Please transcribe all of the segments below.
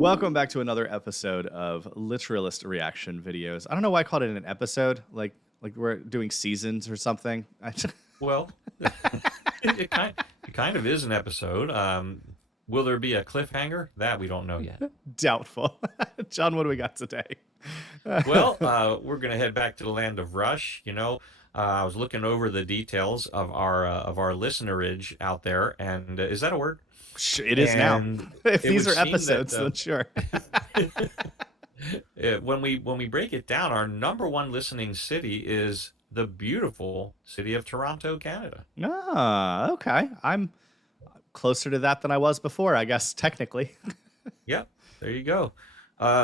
Welcome back to another episode of Literalist reaction videos. I don't know why I called it an episode, like we're doing seasons or something. Well, it kind of is an episode. Will there be a cliffhanger? That we don't know yet. Doubtful. John, what do we got today? Well, we're going to head back to the land of Rush. I was looking over the details of our listenerage out there, and is that a word? It is now. If these are episodes, then sure. When we break it down, our number one listening city is the beautiful city of Toronto, Canada. Ah, okay. I'm closer to that than I was before, I guess, technically. Yep, there you go.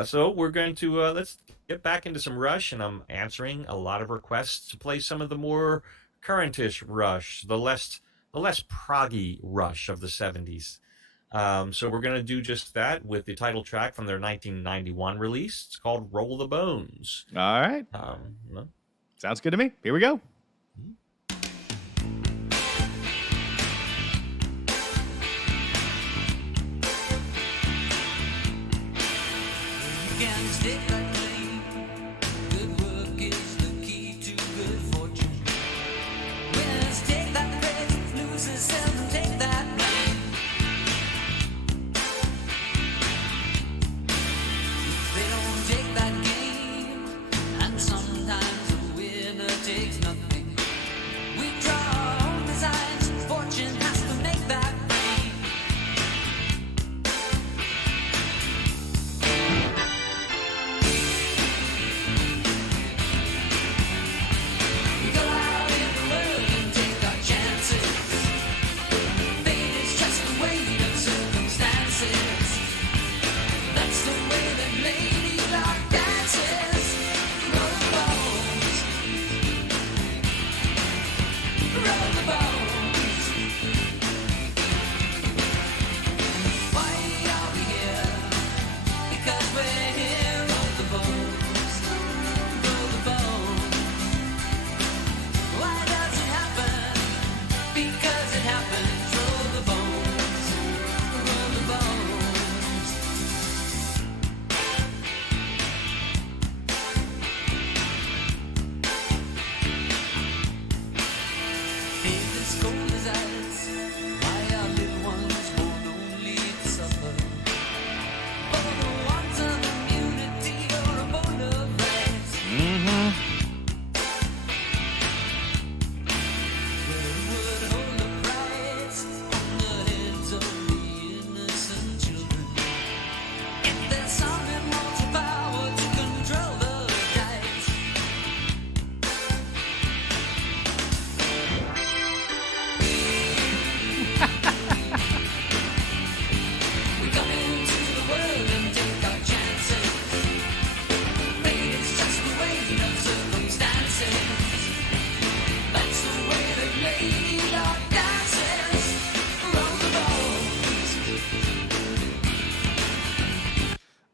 So we're going to let's get back into some Rush, and I'm answering a lot of requests to play some of the more currentish Rush, the less proggy Rush of the 70s. So we're going to do just that with the title track from their 1991 release. It's called Roll the Bones. All right. Well, sounds good to me. Here we go.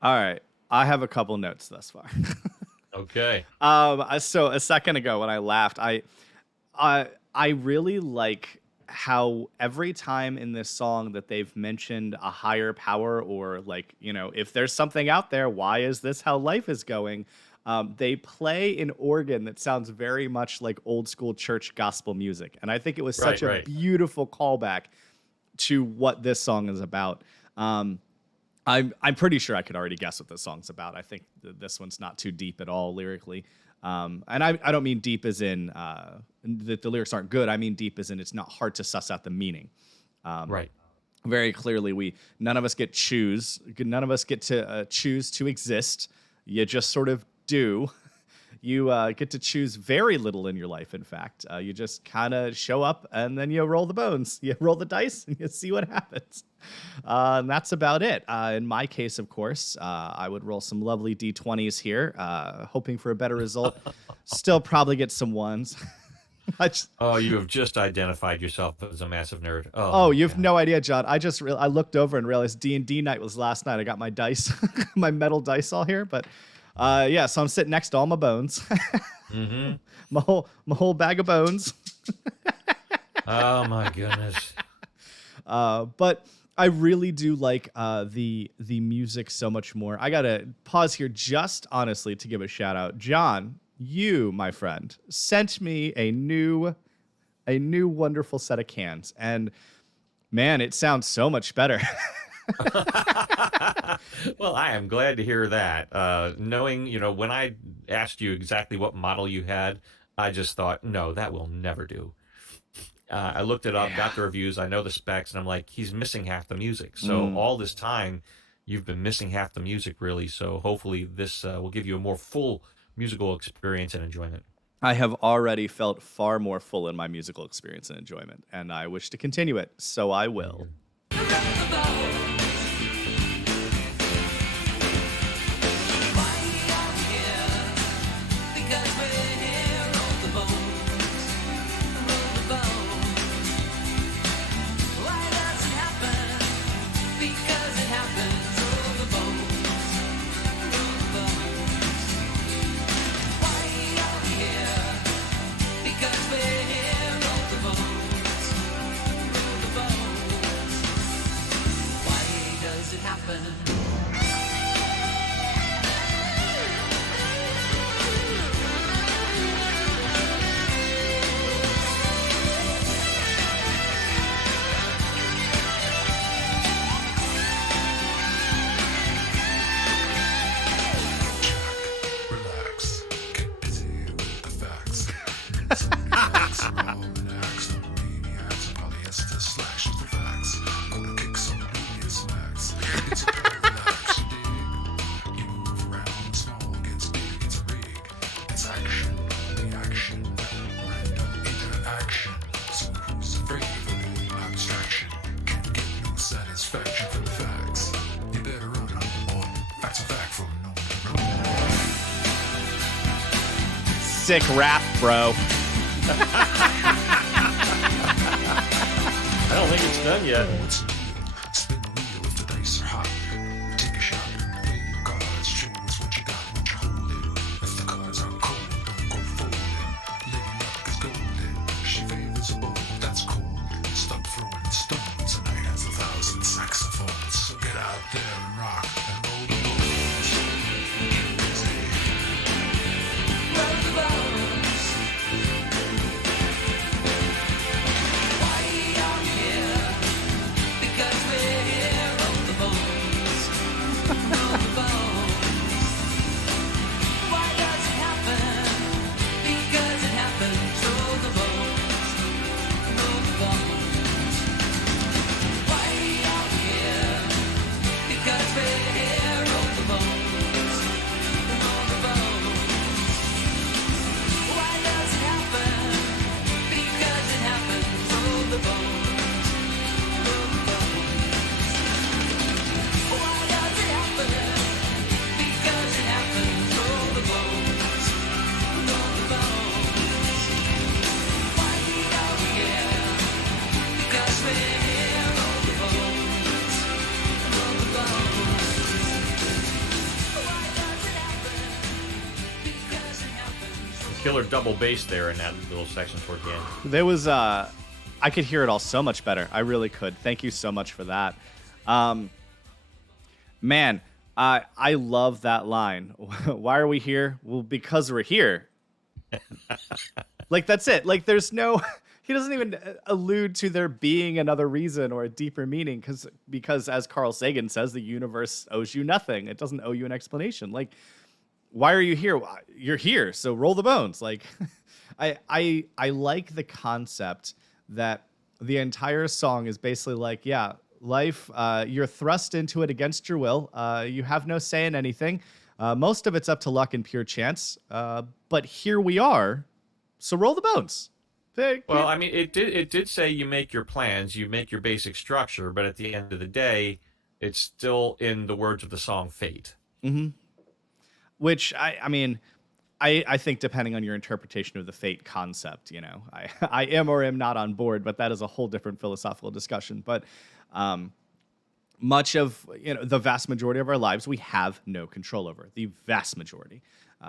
All right. I have a couple notes thus far. okay. So a second ago when I laughed, I really like how every time in this song that they've mentioned a higher power or like, if there's something out there, why is this how life is going? They play an organ that sounds very much like old school church gospel music. And I think it was such a beautiful callback to what this song is about. I'm pretty sure I could already guess what this song's about. I think this one's not too deep at all lyrically. And I don't mean deep as in that the lyrics aren't good. I mean deep as in it's not hard to suss out the meaning. Right. Very clearly, none of us get to choose to exist. You just sort of do. You get to choose very little in your life, in fact. You just kind of show up and then you roll the bones. You roll the dice and you see what happens. And that's about it. In my case, of course, I would roll some lovely D20s here, hoping for a better result. Still probably get some ones. You have just identified yourself as a massive nerd. You have no idea, John. I looked over and realized D&D night was last night. I got my dice, my metal dice all here, but so I'm sitting next to all my bones. Mm-hmm. my whole bag of bones. Oh my goodness. But I really do like the music so much more. I gotta pause here just honestly to give a shout out. John, you, my friend, sent me a new wonderful set of cans, and man, it sounds so much better. Well, I am glad to hear that. Knowing, when I asked you exactly what model you had, I just thought, no, that will never do. I looked it up, Yeah. got the reviews, I know the specs, and I'm like, he's missing half the music. So Mm. all this time, you've been missing half the music, really. So hopefully, this will give you a more full musical experience and enjoyment. I have already felt far more full in my musical experience and enjoyment, and I wish to continue it, so I Very will. good. Relax, get busy with the facts. Insomniacs are all relaxed. Maniacs and polyester slash the facts. Gonna kick some media smacks. It's a parallax, you dig? You move around, small gets big, it's a rig. It's action, reaction, random interaction. So who's afraid of a little abstraction? Can't get no satisfaction from the facts. You better run them, or facts are fact from no to no. Sick rap, bro. I don't think it's done yet. What's new? Spin the wheel if the dice are hot. Take a shot. Play your cards. Choose what you got, what you holding. If the cards are cold, don't go folding. Lady luck is golden. She favors a bold, that's cold. Stop throwing stones. And I has 1,000 saxophones. So get out there and rock and roll the bones. Get busy. Roll the bones. Killer double bass there in that little section toward the end. There was I could hear it all so much better. I really could. Thank you so much for that. Um, man, I love that line. Why are we here? Well, because we're here. Like that's it. Like there's no he doesn't even allude to there being another reason or a deeper meaning because as Carl Sagan says, the universe owes you nothing. It doesn't owe you an explanation. Like why are you here? You're here, so roll the bones. Like, I like the concept that the entire song is basically like, yeah, life. You're thrust into it against your will. You have no say in anything. Most of it's up to luck and pure chance. But here we are, so roll the bones. Well, I mean, it did say you make your plans, you make your basic structure, but at the end of the day, it's still in the words of the song "Fate." Mm-hmm. Which I mean, I think depending on your interpretation of the fate concept, I am or am not on board, but that is a whole different philosophical discussion. But much of the vast majority of our lives we have no control over, the vast majority.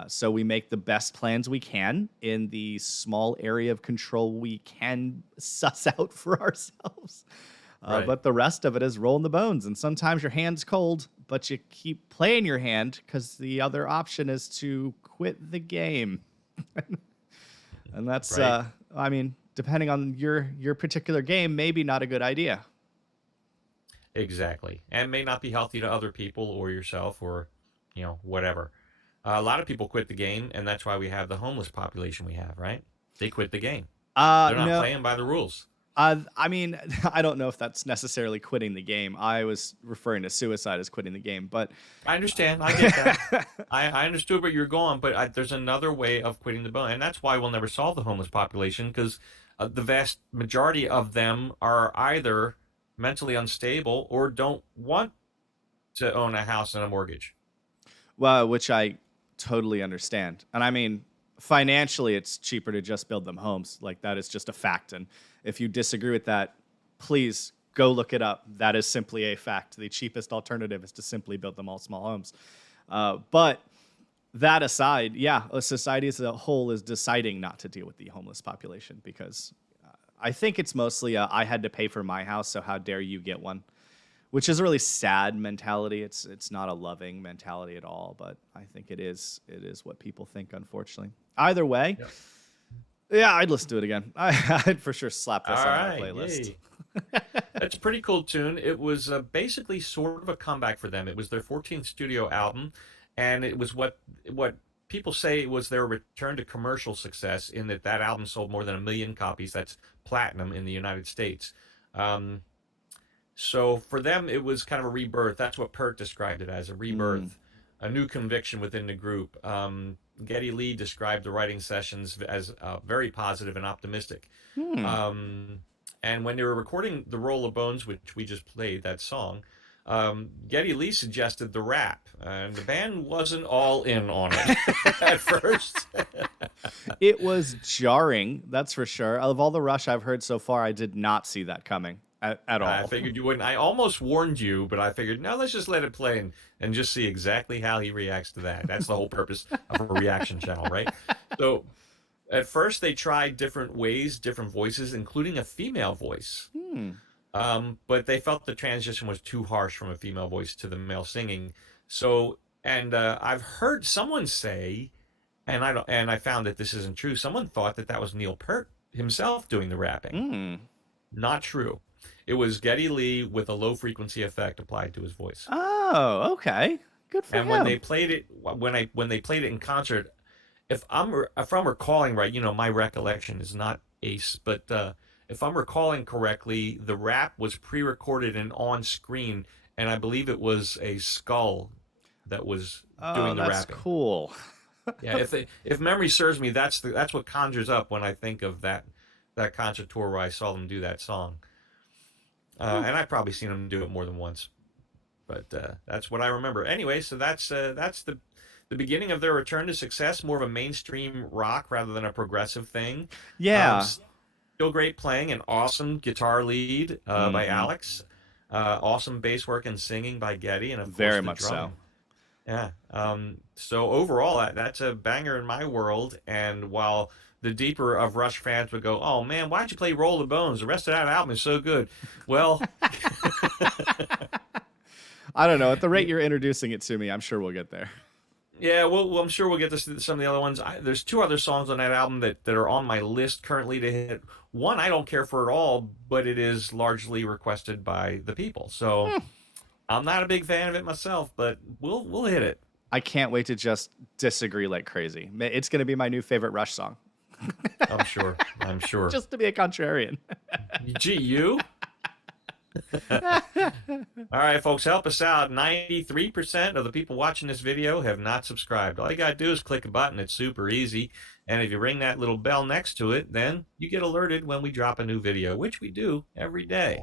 So we make the best plans we can in the small area of control we can suss out for ourselves. Right. But the rest of it is rolling the bones. And sometimes your hand's cold, but you keep playing your hand because the other option is to quit the game. And that's, Right. I mean, depending on your particular game, maybe not a good idea. Exactly. And may not be healthy to other people or yourself or, whatever. A lot of people quit the game, and that's why we have the homeless population we have, right? They quit the game. They're not No, playing by the rules. I mean, I don't know if that's necessarily quitting the game. I was referring to suicide as quitting the game, but I understand. I get that. I understood where you're going, but there's another way of quitting the bone. And that's why we'll never solve the homeless population because the vast majority of them are either mentally unstable or don't want to own a house and a mortgage. well, which I totally understand. And I mean, financially, it's cheaper to just build them homes. Like that is just a fact. And if you disagree with that, please go look it up. That is simply a fact. The cheapest alternative is to simply build them all small homes. But that aside, yeah, a society as a whole is deciding not to deal with the homeless population because I think it's mostly I had to pay for my house, so how dare you get one? Which is a really sad mentality. It's not a loving mentality at all, but I think it is what people think, unfortunately. Either way, Yep. yeah, I'd listen to it again. I'd for sure slap this All on my right, playlist. yay. That's a pretty cool tune. It was basically sort of a comeback for them. It was their 14th studio album, and it was what people say was their return to commercial success in that album sold more than 1 million copies. That's platinum in the United States. Um, so for them, it was kind of a rebirth. That's what Peart described it as, a Mm. rebirth, a new conviction within the group. Geddy Lee described the writing sessions as very positive and optimistic. Hmm. Um, and when they were recording The Roll of Bones, which we just played, that song, Geddy Lee suggested the rap, and the band wasn't all in on it at first. It was jarring, that's for sure. Of all the Rush I've heard so far, I did not see that coming at I all. figured you wouldn't. I almost warned you, but I figured, no, let's just let it play and just see exactly how he reacts to that. That's the whole purpose of a reaction channel, right? So at first they tried different ways, different voices, including a female voice. Hmm. But they felt the transition was too harsh from a female voice to the male singing. So, and I've heard someone say, and I found that this isn't true. Someone thought that was Neil Peart himself doing the rapping. Hmm. Not true. It was Geddy Lee with a low frequency effect applied to his voice. Oh, okay. Good for And when they him. played it, when they played it in concert, if I'm recalling right, my recollection is not ace, but if I'm recalling correctly, the rap was pre-recorded and on screen, and I believe it was a skull that was Oh, doing the that's rapping. cool. Yeah, if memory serves me, that's what conjures up when I think of that concert tour where I saw them do that song. And I've probably seen them do it more than once, but that's what I remember. Anyway, so that's the beginning of their return to success, more of a mainstream rock rather than a progressive thing. Yeah. Still great playing, an awesome guitar lead by Hmm. Alex, awesome bass work and singing by Geddy, and of course Very the much so. drumming. Yeah. So overall, that's a banger in my world. And while the deeper of Rush fans would go, "Oh man, why'd you play Roll the Bones? The rest of that album is so good." Well, I don't know. At the rate you're introducing it to me, I'm sure we'll get there. yeah, well, I'm sure we'll get to some of the other ones. There's 2 other songs on that album that are on my list currently to hit. One I don't care for at all, but it is largely requested by the people. So I'm not a big fan of it myself, but we'll hit it. I can't wait to just disagree like crazy. It's going to be my new favorite Rush song, I'm sure. I'm sure. just to be a contrarian. Gee, you. All right, folks, help us out. 93% of the people watching this video have not subscribed. All you got to do is click a button. It's super easy. And if you ring that little bell next to it, then you get alerted when we drop a new video, which we do every day.